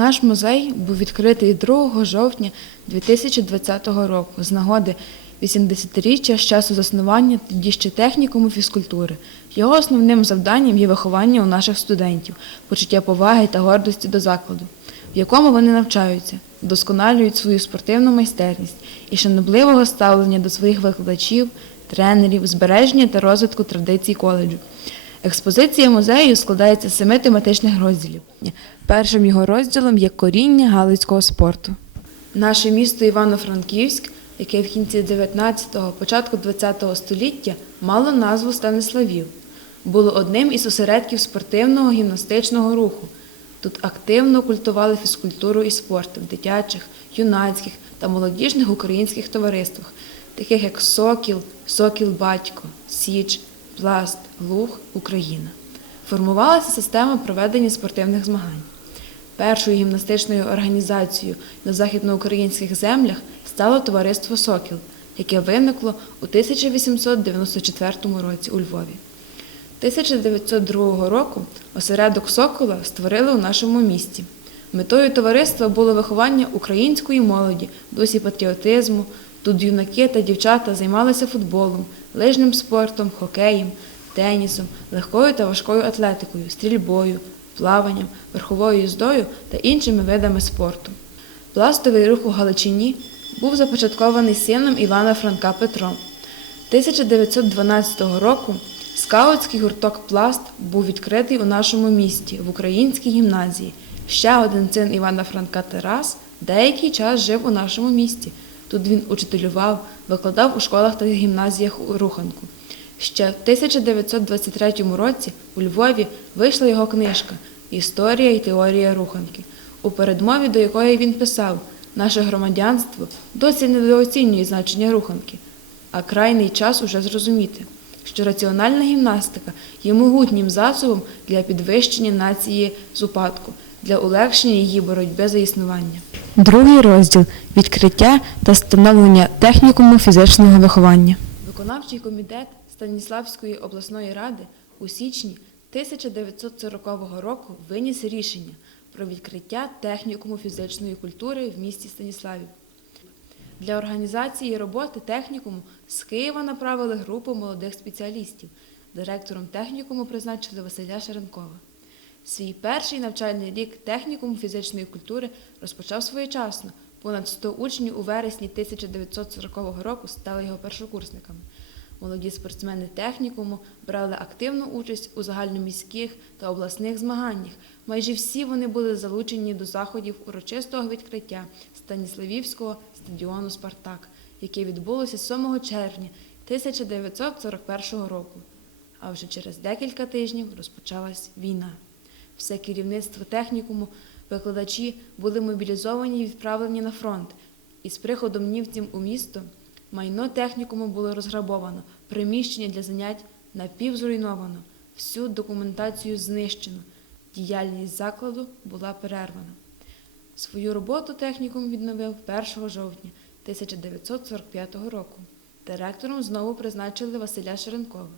Наш музей був відкритий 2 жовтня 2020 року з нагоди 80-річчя з часу заснування тоді ще технікуму фізкультури. Його основним завданням є виховання у наших студентів, почуття поваги та гордості до закладу, в якому вони навчаються, вдосконалюють свою спортивну майстерність і шанобливого ставлення до своїх викладачів, тренерів, збереження та розвитку традицій коледжу. Експозиція музею складається з семи тематичних розділів. Першим його розділом є коріння галицького спорту. Наше місто Івано-Франківськ, яке в кінці 19-го, початку 20-го століття мало назву Станиславів, було одним із осередків спортивного гімнастичного руху. Тут активно культували фізкультуру і спорт в дитячих, юнацьких та молодіжних українських товариствах, таких як Сокіл, Сокіл Батько, Січ, Пласт, Луг, Україна. Формувалася система проведення спортивних змагань. Першою гімнастичною організацією на західноукраїнських землях стало товариство Сокіл, яке виникло у 1894 році у Львові. 1902 року осередок Сокола створили у нашому місті. Метою товариства було виховання української молоді, досі патріотизму. Тут юнаки та дівчата займалися футболом, лижним спортом, хокеєм, тенісом, легкою та важкою атлетикою, стрільбою, плаванням, верховою їздою та іншими видами спорту. Пластовий рух у Галичині був започаткований сином Івана Франка Петром. 1912 року скаутський гурток Пласт був відкритий у нашому місті в українській гімназії. Ще один син Івана Франка Тарас деякий час жив у нашому місті. Тут він учителював, викладав у школах та гімназіях у Руханку. Ще в 1923 році у Львові вийшла його книжка Історія і теорія руханки, у передмові до якої він писав: наше громадянство досі недооцінює значення руханки, а крайний час уже зрозуміти, що раціональна гімнастика є могутнім засобом для підвищення нації з упадку, для улегшення її боротьби за існування. Другий розділ відкриття та становлення технікуму фізичного виховання. Виконавчий комітет Станіславської обласної ради у січні 1940 року виніс рішення про відкриття технікуму фізичної культури в місті Станіславі. Для організації роботи технікуму з Києва направили групу молодих спеціалістів. Директором технікуму призначили Василя Шеренкова. Свій перший навчальний рік технікум фізичної культури розпочав своєчасно. Понад 100 учнів у вересні 1940 року стали його першокурсниками. Молоді спортсмени технікуму брали активну участь у загальноміських та обласних змаганнях. Майже всі вони були залучені до заходів урочистого відкриття Станіславівського стадіону Спартак, яке відбулося 7 червня 1941 року. А вже через декілька тижнів розпочалась війна. Все керівництво технікуму, викладачі були мобілізовані і відправлені на фронт. І з приходом німців у місто майно технікуму було розграбовано, приміщення для занять напівзруйновано, всю документацію знищено, діяльність закладу була перервана. Свою роботу технікум відновив 1 жовтня 1945 року. Директором знову призначили Василя Шеренкова.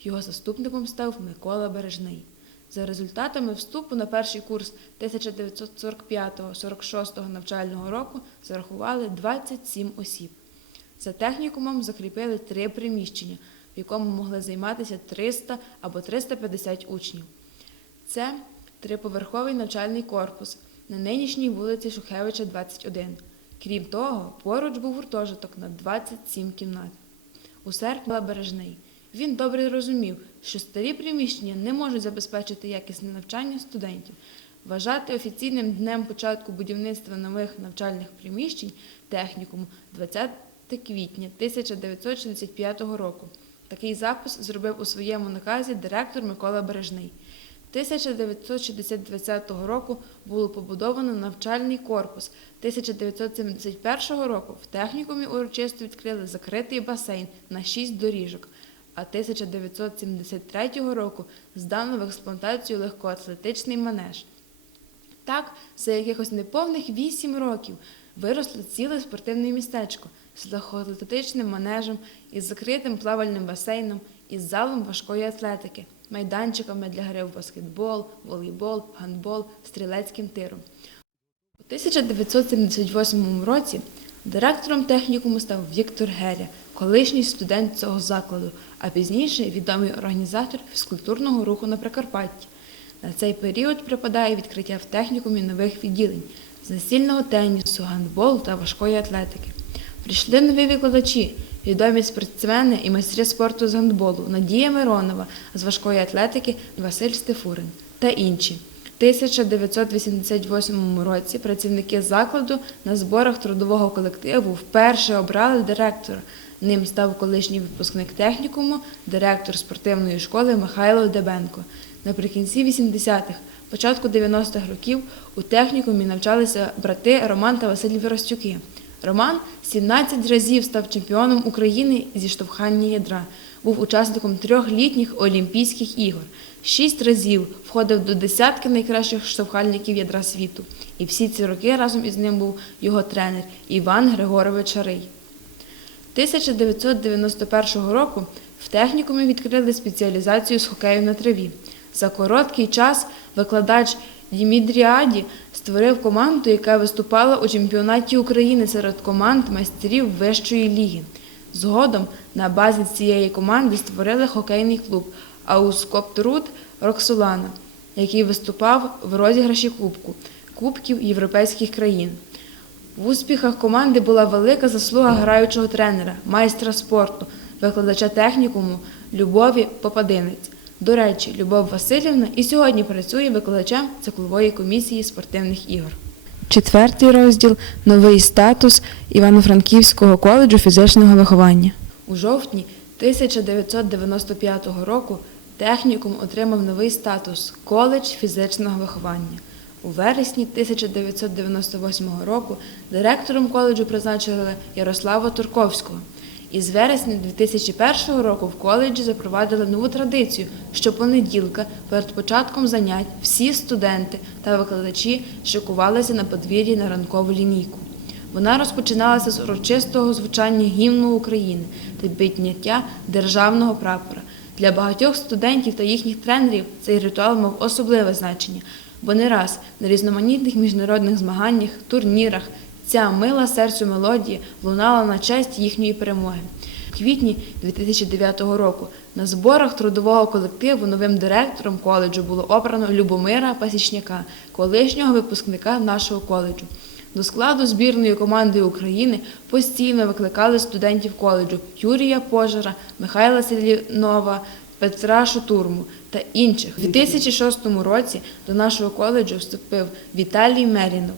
Його заступником став Микола Бережний. За результатами вступу на перший курс 1945-46 навчального року зарахували 27 осіб. За технікумом закріпили три приміщення, в якому могли займатися 300 або 350 учнів. Це триповерховий навчальний корпус на нинішній вулиці Шухевича, 21. Крім того, поруч був гуртожиток на 27 кімнат. У серпні бережний. Він добре розумів, що старі приміщення не можуть забезпечити якісне навчання студентів. Вважати офіційним днем початку будівництва нових навчальних приміщень технікуму 20 квітня 1965 року. Такий запис зробив у своєму наказі директор Микола Бережний. 1960 року було побудовано навчальний корпус. 1971 року в технікумі урочисто відкрили закритий басейн на 6 доріжок, а 1973 року здано в експлуатацію легкоатлетичний манеж. Так, за якихось неповних 8 років виросло ціле спортивне містечко з легкоатлетичним манежем, із закритим плавальним басейном, із залом важкої атлетики, майданчиками для гри в баскетбол, волейбол, гандбол, стрілецьким тиром. У 1978 році директором технікуму став Віктор Геря, колишній студент цього закладу, а пізніше відомий організатор фізкультурного руху на Прикарпатті. На цей період припадає відкриття в технікумі нових відділень з настільного тенісу, гандболу та важкої атлетики. Прийшли нові викладачі, відомі спортсмени і майстри спорту з гандболу Надія Миронова, з важкої атлетики Василь Стефурин та інші. В 1988 році працівники закладу на зборах трудового колективу вперше обрали директора. Ним став колишній випускник технікуму, директор спортивної школи Михайло Дебенко. Наприкінці 80-х, початку 90-х років у технікумі навчалися брати Роман та Василь Віростюки. Роман 17 разів став чемпіоном України зі штовхання ядра, був учасником трьох літніх Олімпійських ігор, шість разів входив до десятки найкращих штовхальників ядра світу. І всі ці роки разом із ним був його тренер Іван Григорович Шарий. 1991 року в технікумі відкрили спеціалізацію з хокею на траві. За короткий час викладач Дімідріаді створив команду, яка виступала у чемпіонаті України серед команд майстерів вищої ліги. Згодом на базі цієї команди створили хокейний клуб Аускоптруд Роксолана, який виступав в розіграші Кубку Кубків європейських країн. В успіхах команди була велика заслуга граючого тренера, майстра спорту, викладача технікуму Любові Попадинець. До речі, Любов Васильівна і сьогодні працює викладачем циклової комісії спортивних ігор. Четвертий розділ новий статус Івано-Франківського коледжу фізичного виховання. У жовтні 1995 року технікум отримав новий статус коледж фізичного виховання. У вересні 1998 року директором коледжу призначили Ярослава Турковського. І з вересня 2001 року в коледжі запровадили нову традицію, що понеділка перед початком занять всі студенти та викладачі шикувалися на подвір'ї на ранкову лінійку. Вона розпочиналася з урочистого звучання гімну України та підняття державного прапора. Для багатьох студентів та їхніх тренерів цей ритуал мав особливе значення, бо не раз на різноманітних міжнародних змаганнях, турнірах ця мила серцю мелодія лунала на честь їхньої перемоги. У квітні 2009 року на зборах трудового колективу новим директором коледжу було обрано Любомира Пасічняка, колишнього випускника нашого коледжу. До складу збірної команди України постійно викликали студентів коледжу Юрія Пожара, Михайла Селінова, Петра Шутурму та інших. У 2006 році до нашого коледжу вступив Віталій Мерінов.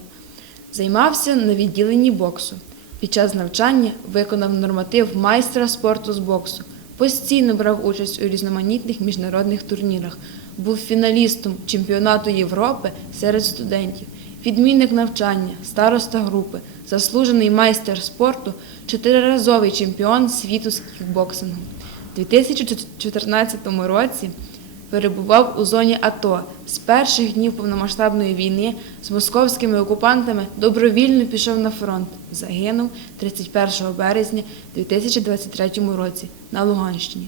Займався на відділенні боксу. Під час навчання виконав норматив майстра спорту з боксу. Постійно брав участь у різноманітних міжнародних турнірах. Був фіналістом чемпіонату Європи серед студентів, відмінник навчання, староста групи, заслужений майстер спорту, чотириразовий чемпіон світу з кікбоксингу. У 2014 році перебував у зоні АТО з перших днів повномасштабної війни з московськими окупантами добровільно пішов на фронт. Загинув 31 березня 2023 році на Луганщині.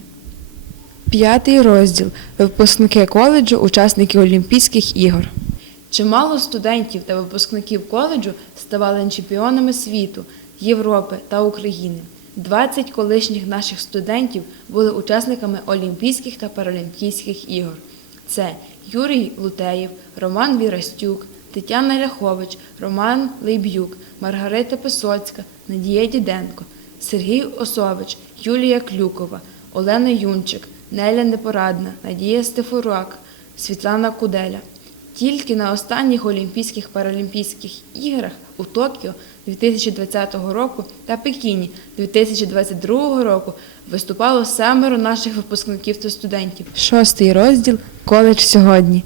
П'ятий розділ. Випускники коледжу, учасники Олімпійських ігор. Чимало студентів та випускників коледжу ставали чемпіонами світу, Європи та України. 20 колишніх наших студентів були учасниками Олімпійських та Паралімпійських ігор. Це Юрій Лутеєв, Роман Вірастюк, Тетяна Ляхович, Роман Лейб'юк, Маргарита Писоцька, Надія Діденко, Сергій Осович, Юлія Клюкова, Олена Юнчик, Неля Непорадна, Надія Стефурак, Світлана Куделя. Тільки на останніх Олімпійських Паралімпійських іграх у Токіо 2020 року та Пекіні 2022 року виступало семеро наших випускників та студентів. Шостий розділ коледж сьогодні.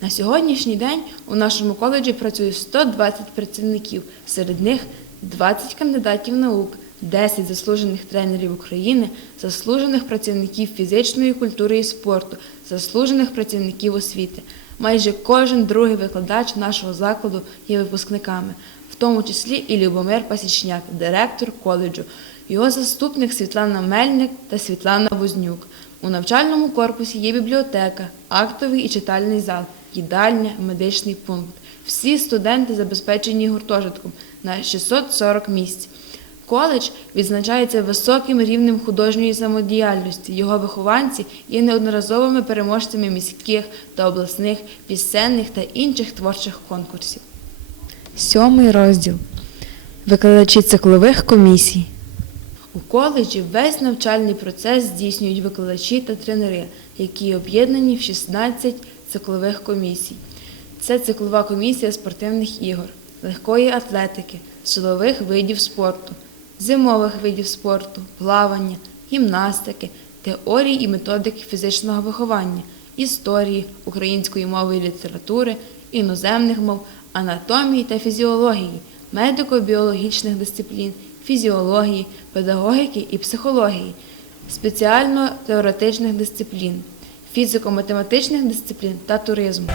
На сьогоднішній день у нашому коледжі працює 120 працівників, серед них 20 кандидатів наук, 10 заслужених тренерів України, заслужених працівників фізичної культури і спорту, заслужених працівників освіти. Майже кожен другий викладач нашого закладу є випускниками, в тому числі і Любомир Пасічняк, директор коледжу, його заступник Світлана Мельник та Світлана Вознюк. У навчальному корпусі є бібліотека, актовий і читальний зал, їдальня, медичний пункт. Всі студенти забезпечені гуртожитком на 640 місць. Коледж відзначається високим рівнем художньої самодіяльності. Його вихованці є неодноразовими переможцями міських та обласних пісенних та інших творчих конкурсів. Сьомий розділ. Викладачі циклових комісій. У коледжі весь навчальний процес здійснюють викладачі та тренери, які об'єднані в 16 циклових комісій. Це циклова комісія спортивних ігор, легкої атлетики, силових видів спорту, зимових видів спорту, плавання, гімнастики, теорії і методики фізичного виховання, історії, української мови і літератури, іноземних мов, анатомії та фізіології, медико-біологічних дисциплін, фізіології, педагогіки і психології, спеціально-теоретичних дисциплін, фізико-математичних дисциплін та туризму.